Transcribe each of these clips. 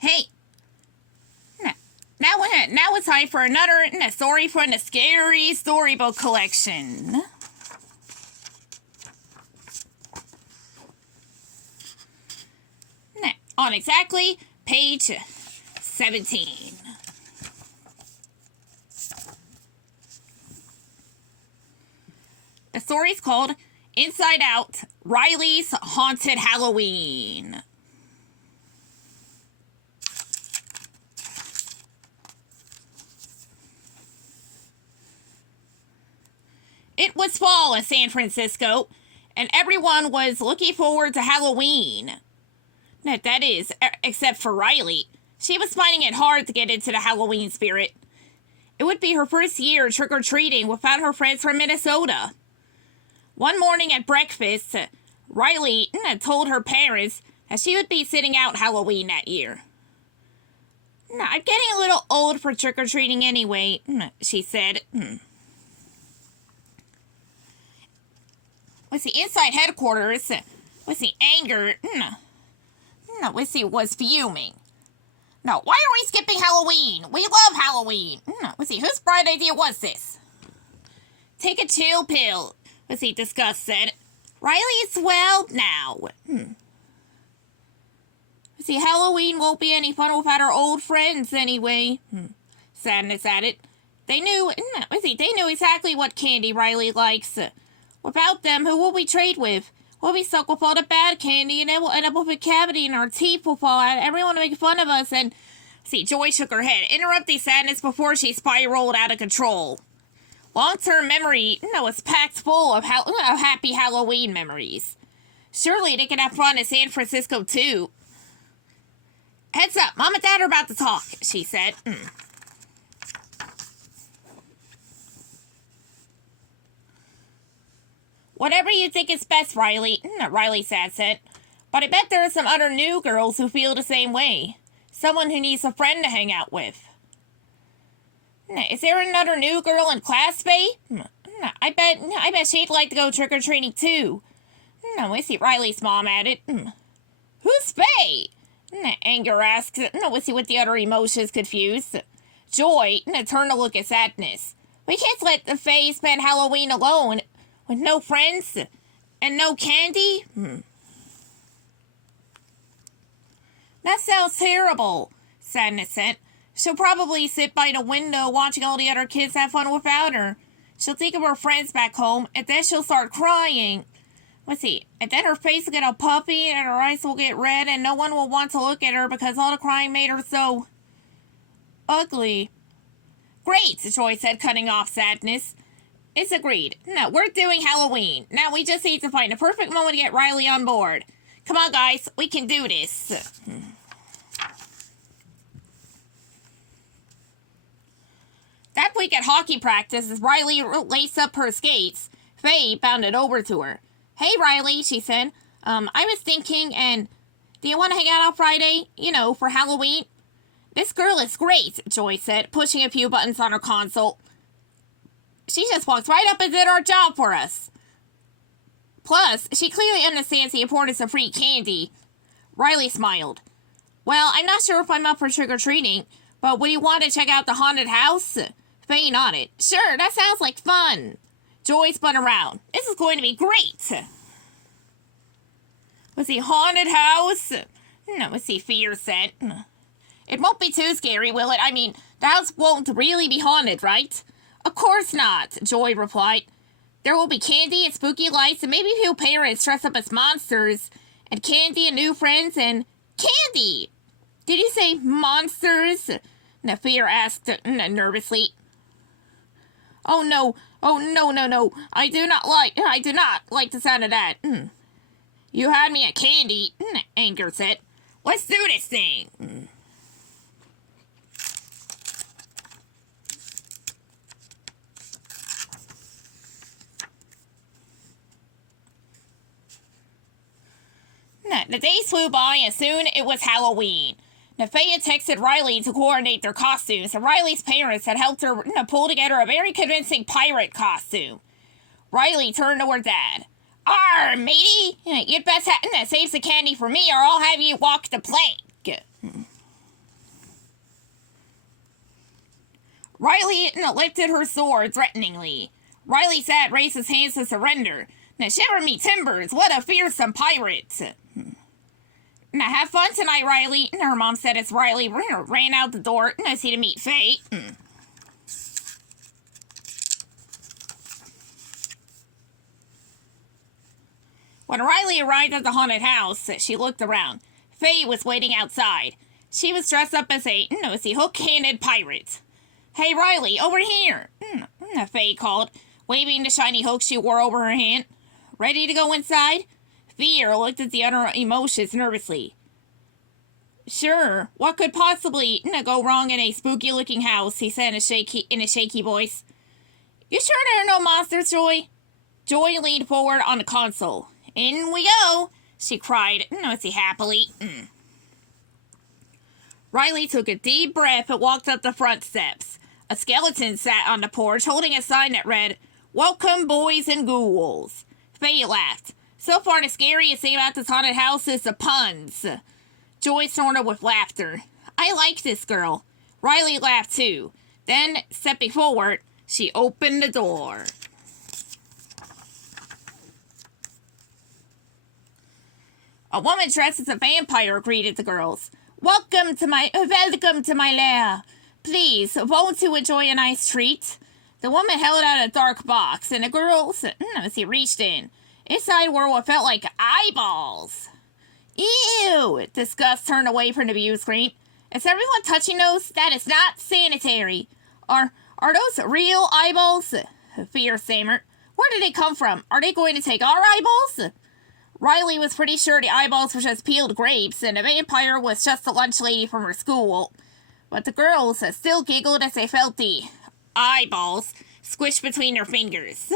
Hey, now it's time for another story from the Scary Storybook Collection. On exactly page 17. The story's called Inside Out, Riley's Haunted Halloween. It was fall in San Francisco, and everyone was looking forward to Halloween. That is, except for Riley. She was finding it hard to get into the Halloween spirit. It would be her first year trick-or-treating without her friends from Minnesota. One morning at breakfast, Riley told her parents that she would be sitting out Halloween that year. I'm getting a little old for trick-or-treating anyway, she said. With the inside headquarters, with the anger, was fuming. No, why are we skipping Halloween? We love Halloween. Whose bright idea was this? Take a chill pill, disgust said. Riley is 12 now. Halloween won't be any fun without our old friends anyway. Sadness added. They knew exactly what candy Riley likes. Without them, who will we trade with? We'll be stuck with all the bad candy, and then we'll end up with a cavity, and our teeth will fall out. Everyone will make fun of us, and... Joy shook her head, interrupting sadness before she spiraled out of control. Long-term memory, was packed full of happy Halloween memories. Surely they could have fun in San Francisco, too. Heads up, Mom and Dad are about to talk, she said. Whatever you think is best, Riley, Riley said. But I bet there are some other new girls who feel the same way. Someone who needs a friend to hang out with. Is there another new girl in class, Faye? I bet she'd like to go trick-or-treating too. Riley's mom added. Who's Faye? Anger asked, with the other emotions confused. Joy turned to look at sadness. We can't let the Faye spend Halloween alone. With no friends and no candy? That sounds terrible, Sadness said. She'll probably sit by the window watching all the other kids have fun without her. She'll think of her friends back home, and then she'll start crying. And then her face will get all puffy, and her eyes will get red, and no one will want to look at her because all the crying made her so... ugly. Great, Joy said, cutting off Sadness. It's agreed. No, we're doing Halloween. Now we just need to find the perfect moment to get Riley on board. Come on, guys. We can do this. That week at hockey practice, as Riley laced up her skates, Faye bounded over to her. Hey, Riley, she said. I was thinking, and do you want to hang out on Friday? For Halloween? This girl is great, Joy said, pushing a few buttons on her console. She just walked right up and did our job for us. Plus, she clearly understands the importance of free candy. Riley smiled. Well, I'm not sure if I'm up for trick-or-treating, but would you want to check out the haunted house? Faye nodded. Sure, that sounds like fun. Joy spun around. This is going to be great. Was the haunted house? Fear said. It won't be too scary, will it? The house won't really be haunted, right? Of course not, Joy replied. There will be candy and spooky lights and maybe a few parents dressed up as monsters. And candy and new friends and... Candy! Did you say monsters? Fear asked nervously. Oh no, I do not like the sound of that. You had me at candy, Anger said. Let's do this thing. The days flew by, and soon it was Halloween. Faye had texted Riley to coordinate their costumes, and Riley's parents had helped her pull together a very convincing pirate costume. Riley turned to her dad. Arr, matey! You'd best save the candy for me, or I'll have you walk the plank. Riley lifted her sword threateningly. Riley sat, raised his hands to surrender. Now shiver me timbers, what a fearsome pirate! Now have fun tonight, Riley, her mom said as Riley ran out the door to see to meet Faye. When Riley arrived at the haunted house, she looked around. Faye was waiting outside. She was dressed up as a hook-handed pirate. Hey, Riley, over here! Faye called, waving the shiny hook she wore over her hand. Ready to go inside? Fear looked at the other emotions nervously. Sure, what could possibly go wrong in a spooky-looking house, he said in a shaky voice. You sure there are no monsters, Joy? Joy leaned forward on the console. In we go, she cried, happily. Riley took a deep breath and walked up the front steps. A skeleton sat on the porch holding a sign that read, Welcome, boys and ghouls. Faye laughed. So far, the scariest thing about this haunted house is the puns. Joy snorted with laughter. I like this girl. Riley laughed too. Then, stepping forward, she opened the door. A woman dressed as a vampire greeted the girls. Welcome to my lair. Please, won't you enjoy a nice treat? The woman held out a dark box, and the girls, reached in. Inside were what felt like eyeballs. Ew! Disgust turned away from the view screen. Is everyone touching those? That is not sanitary. Are those real eyeballs? Fear stammered. Where did they come from? Are they going to take our eyeballs? Riley was pretty sure the eyeballs were just peeled grapes, and the vampire was just the lunch lady from her school. But the girls still giggled as they felt the eyeballs squished between their fingers.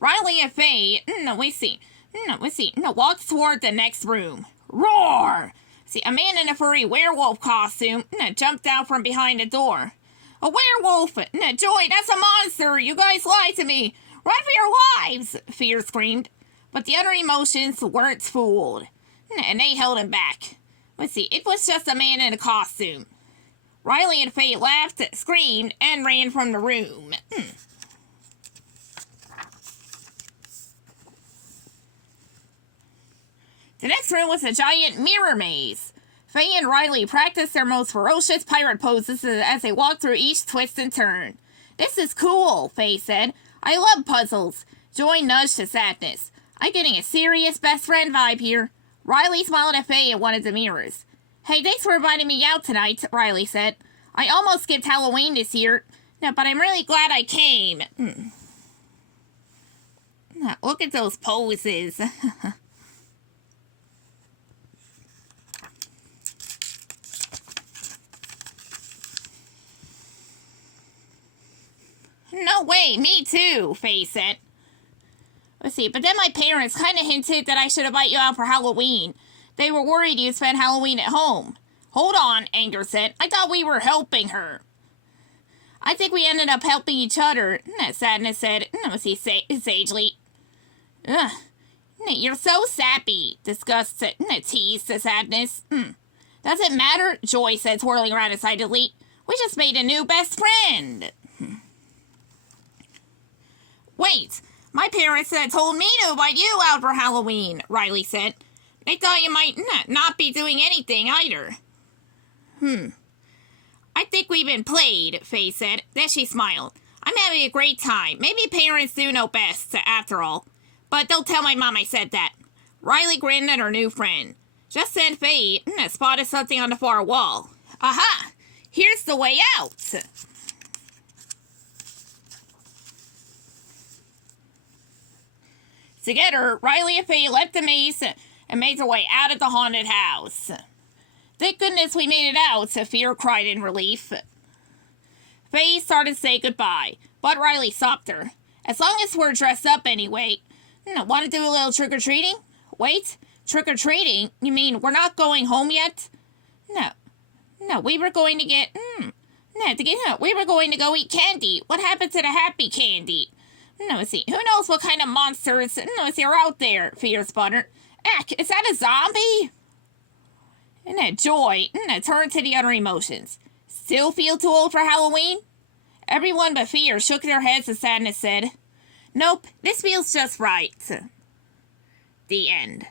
Riley and Faye, walked toward the next room. Roar! A man in a furry werewolf costume jumped out from behind the door. A werewolf! Joy, that's a monster! You guys lied to me! Run for your lives! Fear screamed. But the other emotions weren't fooled, and they held him back. It was just a man in a costume. Riley and Faye laughed, screamed, and ran from the room. The next room was a giant mirror maze. Faye and Riley practiced their most ferocious pirate poses as they walked through each twist and turn. This is cool, Faye said. I love puzzles. Joy nudged to sadness. I'm getting a serious best friend vibe here. Riley smiled at Faye at one of the mirrors. Hey, thanks for inviting me out tonight, Riley said. I almost skipped Halloween this year, but I'm really glad I came. Look at those poses. No way, me too, Faye said. But then my parents kind of hinted that I should invite you out for Halloween. They were worried you'd spend Halloween at home. Hold on, Anger said. I thought we were helping her. I think we ended up helping each other, Sadness said, sagely. Ugh, you're so sappy, Disgust teased Sadness. Does it matter? Joy said, twirling around excitedly. We just made a new best friend. Wait, my parents told me to invite you out for Halloween, Riley said. They thought you might not be doing anything either. I think we've been played, Faye said. Then she smiled. I'm having a great time. Maybe parents do know best, after all. But don't tell my mom I said that. Riley grinned at her new friend. Just then Faye spotted something on the far wall. Aha! Here's the way out! Together, Riley and Faye left the maze and made their way out of the haunted house. Thank goodness we made it out, Fear cried in relief. Faye started to say goodbye, but Riley stopped her. As long as we're dressed up anyway. Want to do a little trick-or-treating? Wait, trick-or-treating? You mean we're not going home yet? No, we were going to get... we were going to go eat candy. What happened to the happy candy? Who knows what kind of monsters are out there, Fear sputtered. Eck, is that a zombie? Joy turned to the other emotions. Still feel too old for Halloween? Everyone but Fear shook their heads as Sadness said, Nope, this feels just right. The end.